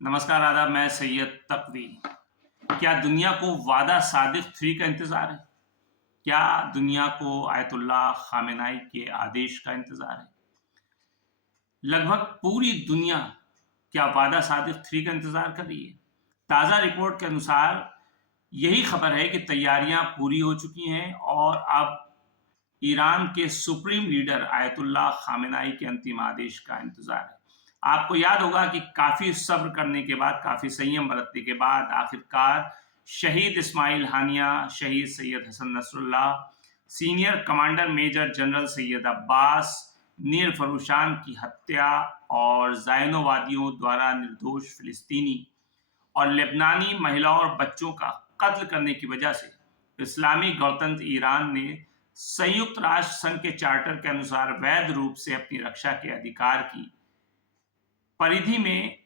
नमस्कार, आदाब। मैं सैयद तकवी। क्या दुनिया को वादा सादिक 3 का इंतजार है? क्या दुनिया को आयतुल्लाह खामेनाई के आदेश का इंतजार है? लगभग पूरी दुनिया क्या वादा सादिक 3 का इंतजार कर रही है? ताज़ा रिपोर्ट के अनुसार यही खबर है कि तैयारियां पूरी हो चुकी हैं और अब ईरान के सुप्रीम लीडर आयतुल्लाह खामेनाई के अंतिम आदेश का इंतजार है। आपको याद होगा कि काफी सब्र करने के बाद, काफी संयम बरतने के बाद आखिरकार शहीद इस्माइल हानिया, शहीद Sayyed Hassan Nasrallah, senior commander major general Sayyed Abbas, Nilforoushan की हत्या और जायनोवादियों द्वारा निर्दोष फिलिस्तीनी और लेबनानी महिलाओं और बच्चों का कत्ल करने की वजह से इस्लामी गणतंत्र ईरान ने संयुक्त राष्ट्र संघ के चार्टर के अनुसार वैध रूप से अपनी रक्षा के अधिकार की परिधि में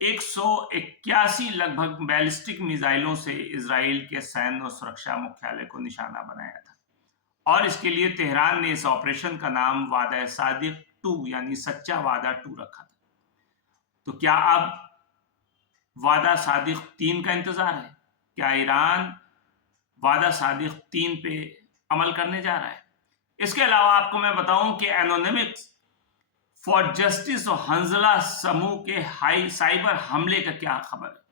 181 लगभग बैलिस्टिक मिसाइलों से इजराइल के सैन्य और सुरक्षा मुख्यालय को निशाना बनाया था और इसके लिए तेहरान ने इस ऑपरेशन का नाम वादा सादिक 2 यानी सच्चा वादा 2 रखा था। तो क्या अब वादा सादिक 3 का इंतजार है? क्या ईरान वादा सादिक 3 पे अमल करने जा रहा है? इसके अलावा आपको मैं बताऊं कि एनोनिमिक्स फॉर जस्टिस और हंजला समूह के हाई साइबर हमले का क्या खबर है?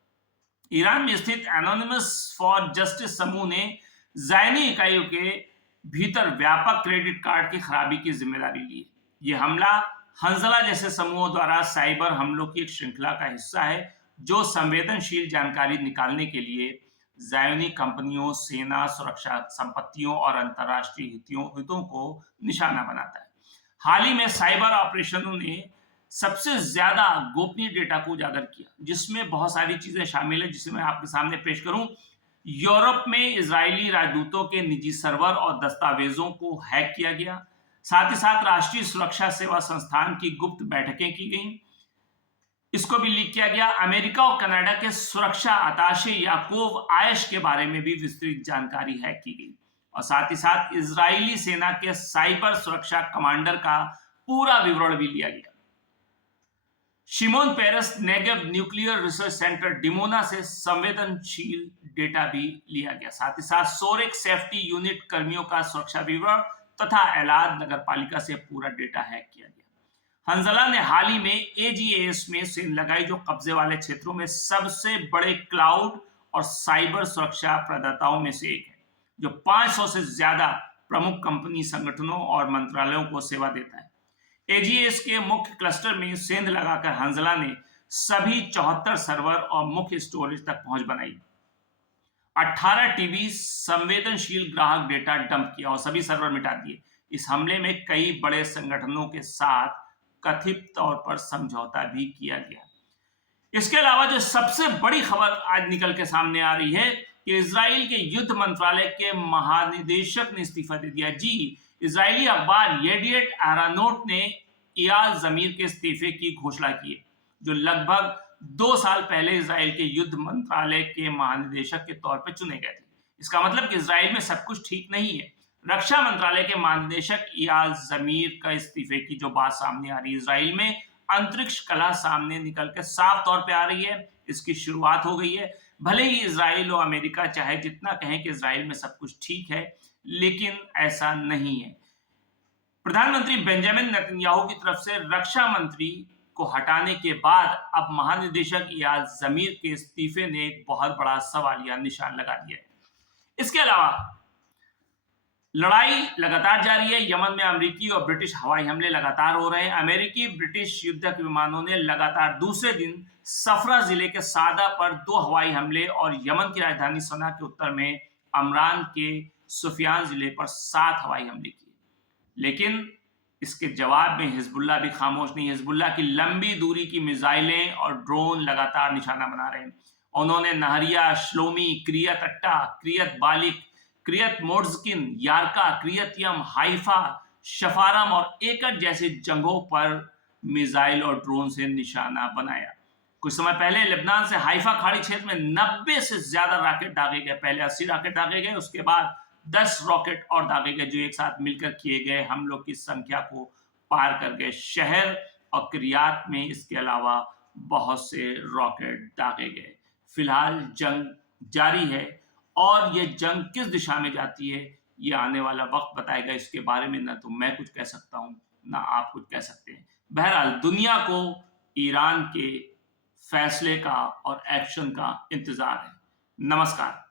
ईरान में स्थित एनोनिमस फॉर जस्टिस समूह ने ज़ायनी इकाइयों के भीतर व्यापक क्रेडिट कार्ड की खराबी की जिम्मेदारी ली है। यह हमला हंजला जैसे समूहों द्वारा साइबर हमलों की एक श्रृंखला का हिस्सा है जो संवेदनशील जानकारी निकालने के लिए ज़ायनी कंपनियों, सेना, सुरक्षा संपत्तियों और अंतर्राष्ट्रीय हितों को निशाना बनाता है। हाल ही में साइबर ऑपरेशनों ने सबसे ज्यादा गोपनीय डेटा को उजागर किया, जिसमें बहुत सारी चीजें शामिल है, जिसे मैं आपके सामने पेश करूं। यूरोप में इजरायली राजदूतों के निजी सर्वर और दस्तावेजों को हैक किया गया। साथ ही साथ राष्ट्रीय सुरक्षा सेवा संस्थान की गुप्त बैठकें की गई, इसको भी लीक किया गया। अमेरिका और कनाडा के सुरक्षा अताशे याकूब आयश के बारे में भी विस्तृत जानकारी हैक की गई और साथ ही साथ इजरायली सेना के साइबर सुरक्षा कमांडर का पूरा विवरण भी लिया गया। Shimon Peres Negev nuclear research centre Dimona से संवेदनशील डेटा भी लिया गया। साथ ही साथ सोरेक सेफ्टी यूनिट कर्मियों का सुरक्षा विवरण तथा एलाद नगरपालिका से पूरा डेटा हैक किया गया। हंजला ने हाल ही में एजीएएस में सेंध लगाई, जो कब्जे वाले क्षेत्रों में सबसे बड़े क्लाउड और साइबर सुरक्षा प्रदाताओं में से एक है, जो 500 से ज्यादा प्रमुख कंपनी, संगठनों और मंत्रालयों को सेवा देता है। एजीएस के मुख्य क्लस्टर में सेंध लगाकर हंजला ने सभी 74 सर्वर और मुख्य स्टोरेज तक पहुंच बनाई। 18 टीबी संवेदनशील ग्राहक डेटा डंप किया और सभी सर्वर मिटा दिए। इस हमले में कई बड़े संगठनों के साथ कथित तौर पर समझौता भी किया गया। इसके अलावा जो सबसे बड़ी खबर आज निकल के सामने आ रही है कि इजराइल के युद्ध मंत्रालय के महानिदेशक ने इस्तीफा दे दिया। जी, इजरायली अखबार येडिएट अहरोनोट ने इयाल जमीर के इस्तीफे की घोषणा की है, जो लगभग 2 साल पहले इजराइल के युद्ध मंत्रालय के महानिदेशक के तौर पर चुने गए थे। इसका मतलब कि इजराइल में सब कुछ ठीक नहीं है। रक्षा मंत्रालय के महानिदेशक इयाल जमीर का इस्तीफे की जो बात सामने आ रही है, इजराइल में अंतरिक्ष कला सामने निकल के साफ तौर पे आ रही है। इसकी शुरुआत हो गई है। भले ही इजराइल और अमेरिका चाहे जितना कहें कि इजराइल में सब कुछ ठीक है, लेकिन ऐसा नहीं है। प्रधानमंत्री बेंजामिन नेतन्याहू की तरफ से रक्षा मंत्री को हटाने के बाद अब महानिदेशक इयाल जमीर के इस्तीफे ने एक बहुत बड़ा सवालिया निशान लगा दिया है। इसके अलावा लड़ाई लगातार जारी है। यमन में अमेरिकी और ब्रिटिश हवाई हमले लगातार हो रहे हैं। अमेरिकी ब्रिटिश युद्धक विमानों ने लगातार दूसरे दिन सफरा जिले के सादा पर 2 हवाई हमले और यमन की राजधानी सना के उत्तर में अमरान के सुफियान जिले पर 7 हवाई हमले किए। लेकिन इसके जवाब में हिजबुल्लाह भी खामोश नहीं। हिजबुल्लाह की लंबी दूरी की मिसाइलें और ड्रोन लगातार निशाना बना रहे हैं। उन्होंने नहरिया, श्लोमी, क्रियत अट्टा, क्रियत बालिक, क्रियत मोर्जकिन, यारका, क्रियत यम, हाइफा, शफारम और एकट जैसे जगहों पर मिसाइल और ड्रोन से निशाना बनाया। कुछ समय पहले लेबनान से हाइफा खाड़ी क्षेत्र में 90 से ज्यादा रॉकेट दागे गए। पहले 80 रॉकेट दागे गए, उसके बाद 10 रॉकेट और दागे गए, जो एक साथ मिलकर किए गए हमलों की संख्या को पार कर गए। शहर और क्रियात में इसके अलावा बहुत से रॉकेट दागे गए। फिलहाल जंग जारी है और ये जंग किस दिशा में जाती है, ये आने वाला वक्त बताएगा। इसके बारे में ना तो मैं कुछ कह सकता हूँ, ना आप कुछ कह सकते हैं। बहरहाल दुनिया को ईरान के फैसले का और एक्शन का इंतजार है। नमस्कार।